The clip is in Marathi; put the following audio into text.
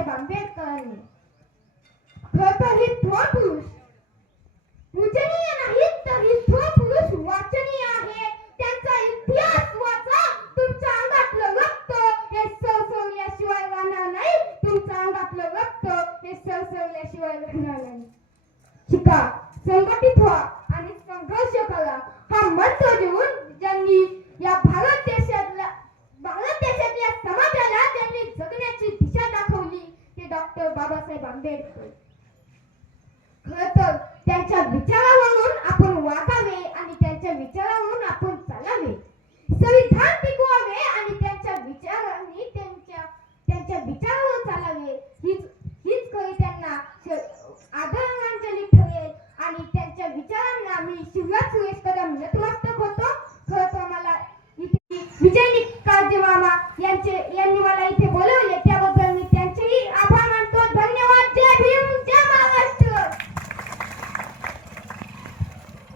बाबासाहेब आंबेडकरांनी. खरं हे थोर पुरुष पूजनीय नाहीत तर हे थोर पुरुष वाचनीय आहे. त्यांचा इतिहास वाचा. तुमच्या अंगातलं रक्त हे सळसळल्याशिवाय वाहणार नाही. तुमच्या अंगातलं रक्त हे सळसळल्याशिवाय वाहणार नाही. शिका, संघटित व्हा आणि संघर्ष करा हा मंत्र देऊन ज्यांनी या भारत देशातल्या समाजाला त्यांनी जगण्याची दिशा दाखवली ते डॉक्टर बाबासाहेब आंबेडकर. खरं तर त्यांच्या विचारावरून आपण वागावे आणि त्यांच्या विचारावरून आपण चालावे. संविधान टिकवावे आणि त्यांच्या विचारावर चालावे. हीच खरी त्यांना आदर